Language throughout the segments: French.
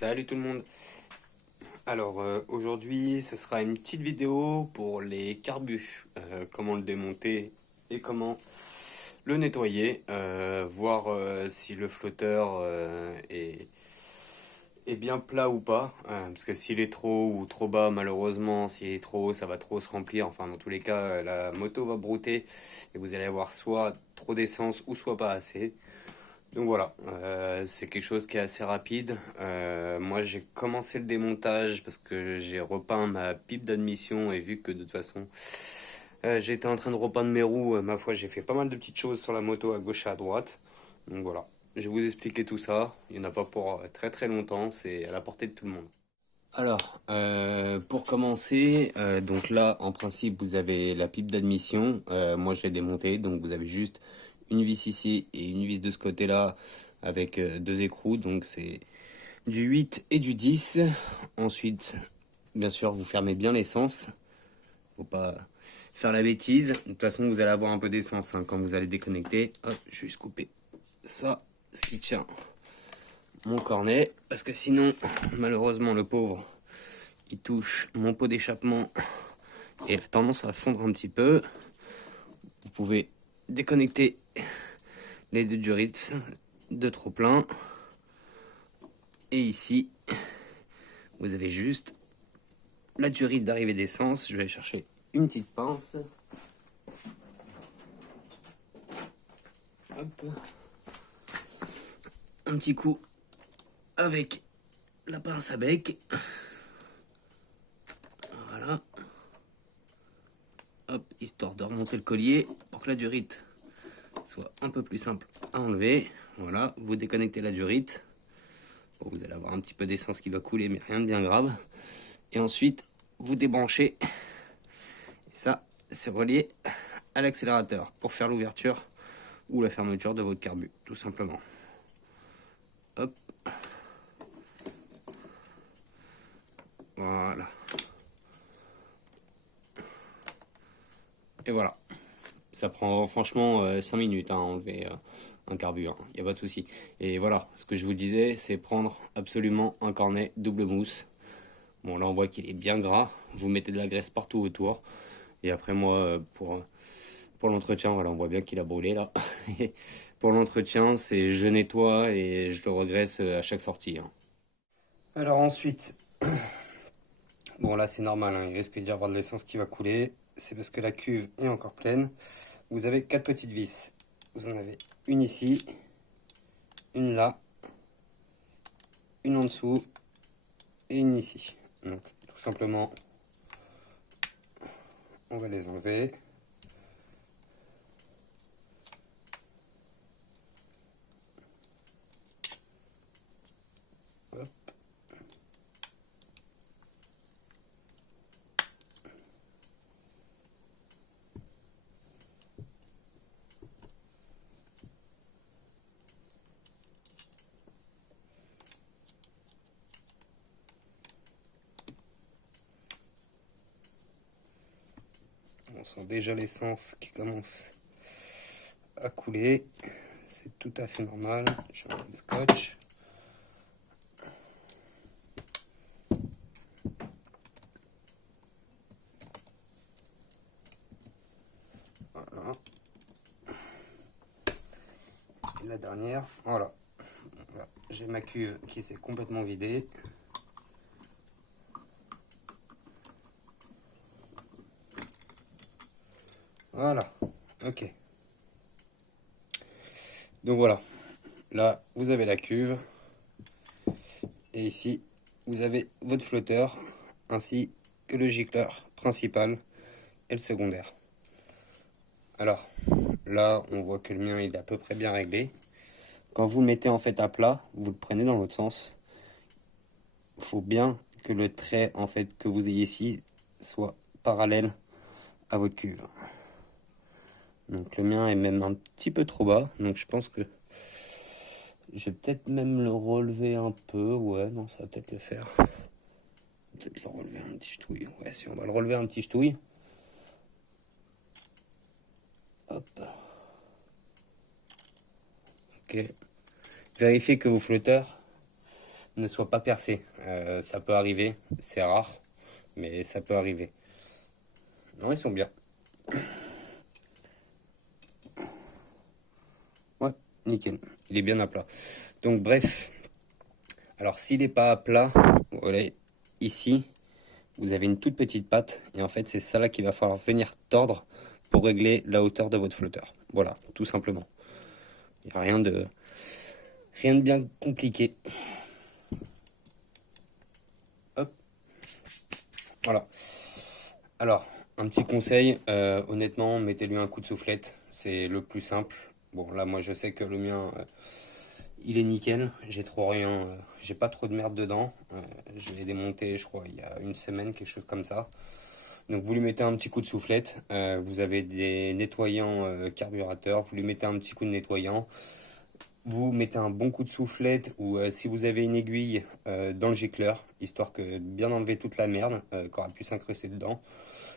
Salut tout le monde. Alors aujourd'hui ce sera une petite vidéo pour les carbus, comment le démonter et comment le nettoyer, voir si le flotteur est bien plat ou pas, parce que s'il est trop ou trop bas, malheureusement s'il est trop haut ça va trop se remplir, enfin dans tous les cas la moto va brouter et vous allez avoir soit trop d'essence ou soit pas assez. Donc voilà, c'est quelque chose qui est assez rapide. Moi j'ai commencé le démontage parce que j'ai repeint ma pipe d'admission et vu que de toute façon j'étais en train de repeindre mes roues, ma foi j'ai fait pas mal de petites choses sur la moto à gauche et à droite. Donc voilà, je vais vous expliquer tout ça. Il n'y en a pas pour très très longtemps, c'est à la portée de tout le monde. Alors, pour commencer, donc là, en principe, vous avez la pipe d'admission. Moi, je l'ai démontée, donc vous avez juste une vis ici et une vis de ce côté-là avec deux écrous. Donc c'est du 8 et du 10. Ensuite, bien sûr, vous fermez bien l'essence. Faut pas faire la bêtise. De toute façon, vous allez avoir un peu d'essence hein, quand vous allez déconnecter. Hop, je vais juste couper ça, ce qui tient mon cornet, parce que sinon, malheureusement, le pauvre, il touche mon pot d'échappement et il a tendance à fondre un petit peu. Vous pouvez déconnecter les deux durites de trop plein. Et ici, vous avez juste la durite d'arrivée d'essence. Je vais aller chercher une petite pince. Hop. Un petit coup avec la pince à bec. Voilà. Hop, histoire de remonter le collier pour que la durite soit un peu plus simple à enlever. Voilà, vous déconnectez la durite. Bon, vous allez avoir un petit peu d'essence qui va couler, mais rien de bien grave. Et ensuite, vous débranchez. Et ça, c'est relié à l'accélérateur pour faire l'ouverture ou la fermeture de votre carbu, tout simplement. Hop. Voilà. Et voilà. Ça prend franchement 5 minutes hein, à enlever un carburant, il n'y a pas de souci. Et voilà, ce que je vous disais, c'est prendre absolument un cornet double mousse. Bon, là on voit qu'il est bien gras, vous mettez de la graisse partout autour. Et après moi, pour l'entretien, voilà, on voit bien qu'il a brûlé là. Pour l'entretien, c'est je nettoie et je le regraisse à chaque sortie. Hein. Alors ensuite, bon là c'est normal, hein, il risque d'y avoir de l'essence qui va couler. C'est parce que la cuve est encore pleine. Vous avez 4 petites vis. Vous en avez une ici, une là, une en dessous et une ici. Donc tout simplement, on va les enlever. Hop. On sent déjà l'essence qui commence à couler. C'est tout à fait normal. Je vais enlever le scotch. Voilà. Et la dernière, voilà. Voilà. J'ai ma cuve qui s'est complètement vidée. Voilà, ok. Donc voilà, là vous avez la cuve. Et ici, vous avez votre flotteur, ainsi que le gicleur principal et le secondaire. Alors, là, on voit que le mien il est à peu près bien réglé. Quand vous le mettez en fait à plat, vous le prenez dans l'autre sens. Il faut bien que le trait en fait que vous ayez ici soit parallèle à votre cuve. Donc le mien est même un petit peu trop bas, donc je pense que je vais peut-être même le relever un peu. Ouais, non, ça va peut-être le faire. Peut-être le relever un petit ch'touille. Ouais, si on va le relever un petit ch'touille. Hop. Ok. Vérifiez que vos flotteurs ne soit pas percé. Ça peut arriver, c'est rare, mais ça peut arriver. Non, ils sont bien. Ouais, nickel. Il est bien à plat. Donc bref, alors s'il n'est pas à plat, voilà, ici, vous avez une toute petite patte. Et en fait, c'est ça là qu'il va falloir venir tordre pour régler la hauteur de votre flotteur. Voilà, tout simplement. Il n'y a rien de bien compliqué. Hop. Voilà. Alors, un petit conseil, honnêtement, mettez-lui un coup de soufflette. C'est le plus simple. Bon, là, moi, je sais que le mien, il est nickel. J'ai trop rien, j'ai pas trop de merde dedans. Je l'ai démonté, je crois, il y a une semaine, quelque chose comme ça. Donc, vous lui mettez un petit coup de soufflette. Vous avez des nettoyants carburateurs. Vous lui mettez un petit coup de nettoyant. Vous mettez un bon coup de soufflette ou si vous avez une aiguille dans le gicleur, histoire que bien enlever toute la merde qui aura pu s'incruster dedans.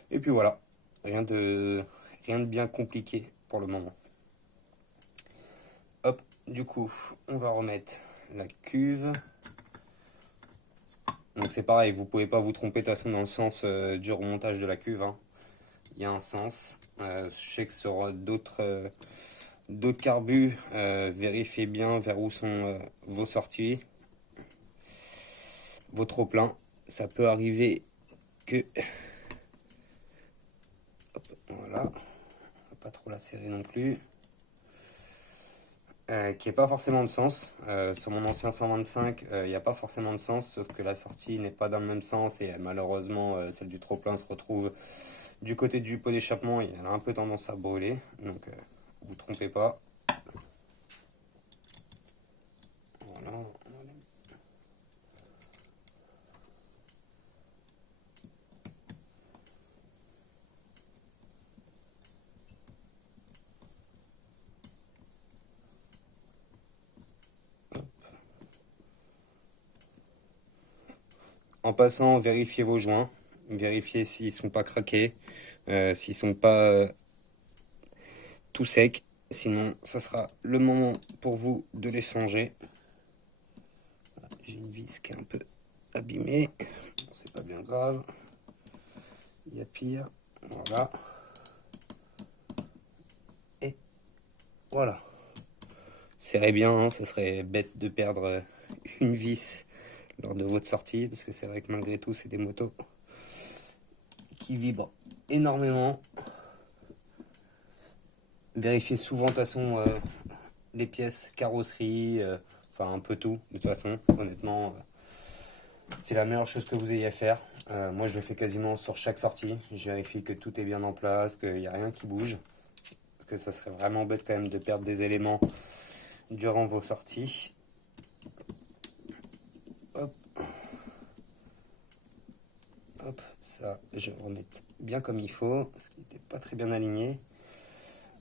Et puis voilà, rien de bien compliqué pour le moment. Hop, du coup, on va remettre la cuve. Donc c'est pareil, vous pouvez pas vous tromper de toute façon dans le sens du remontage de la cuve. Hein. Il y a un sens. Je sais que sur d'autres carbus, vérifiez bien vers où sont vos sorties, vos trop-pleins. Ça peut arriver que... Hop, voilà, on va pas trop la serrer non plus. Qui n'est pas forcément de sens. Sur mon ancien 125, il n'y a pas forcément de sens, sauf que la sortie n'est pas dans le même sens et malheureusement, celle du trop-plein se retrouve du côté du pot d'échappement et elle a un peu tendance à brûler. Donc, vous trompez pas. Voilà. En passant, vérifiez vos joints. Vérifiez s'ils ne sont pas craqués, s'ils ne sont pas tout secs. Sinon, ça sera le moment pour vous de les changer. J'ai une vis qui est un peu abîmée. Bon, c'est pas bien grave. Il y a pire. Voilà. Et voilà. Serrez bien, hein, ça serait bête de perdre une vis lors de votre sortie, parce que c'est vrai que malgré tout, c'est des motos qui vibrent énormément. Vérifiez souvent de toute façon les pièces carrosserie, enfin un peu tout, de toute façon, honnêtement, c'est la meilleure chose que vous ayez à faire. Moi je le fais quasiment sur chaque sortie, je vérifie que tout est bien en place, qu'il n'y a rien qui bouge, parce que ça serait vraiment bête quand même de perdre des éléments durant vos sorties. Hop. Hop, ça je vais remettre bien comme il faut, parce qu'il n'était pas très bien aligné.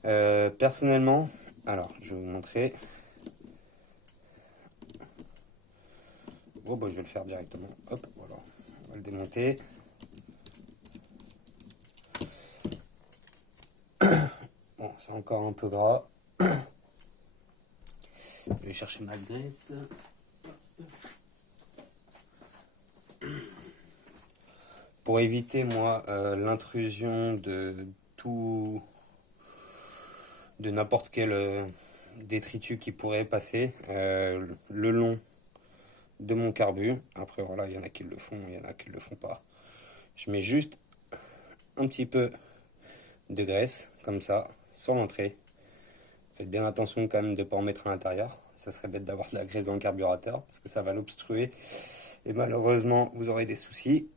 Personnellement, alors je vais vous montrer. Bon, bah, je vais le faire directement. Hop, voilà. On va le démonter. Bon, c'est encore un peu gras. Je vais chercher ma graisse. Pour éviter, moi, l'intrusion de tout... de n'importe quel détritus qui pourrait passer le long de mon carbu. Après, voilà, il y en a qui le font, il y en a qui le font pas. Je mets juste un petit peu de graisse, comme ça, sur l'entrée. Faites bien attention quand même de ne pas en mettre à l'intérieur. Ça serait bête d'avoir de la graisse dans le carburateur, parce que ça va l'obstruer. Et malheureusement, vous aurez des soucis.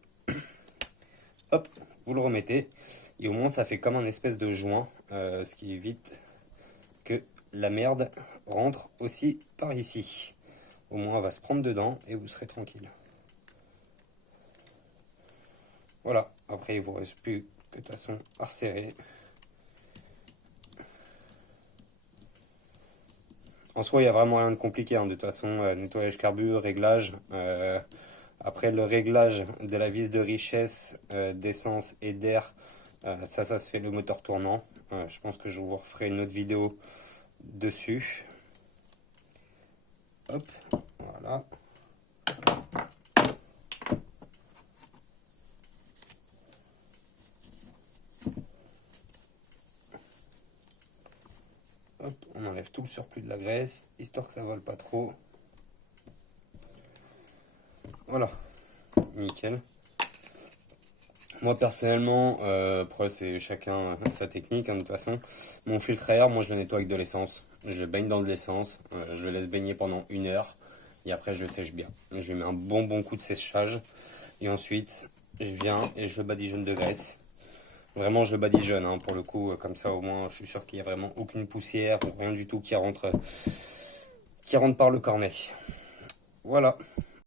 Hop, vous le remettez. Et au moins, ça fait comme un espèce de joint, ce qui évite que la merde rentre aussi par ici. Au moins, elle va se prendre dedans et vous serez tranquille. Voilà, après il ne vous reste plus que de toute façon à resserrer. En soi, il n'y a vraiment rien de compliqué, hein. De toute façon, nettoyage carbu, réglage. Après le réglage de la vis de richesse, d'essence et d'air, ça se fait le moteur tournant. Je pense que je vous referai une autre vidéo dessus. Hop, voilà. le surplus de la graisse, histoire que ça vole pas trop. Voilà, nickel. Moi personnellement, après c'est chacun sa technique, hein, de toute façon. Mon filtre à air, moi je le nettoie avec de l'essence. Je le baigne dans de l'essence, je le laisse baigner pendant 1 heure et après je le sèche bien. Je lui mets un bon coup de séchage et ensuite je viens et je le badigeonne de graisse. Vraiment je le badigeonne, hein, pour le coup, comme ça au moins je suis sûr qu'il n'y a vraiment aucune poussière ou rien du tout qui rentre par le cornet. Voilà.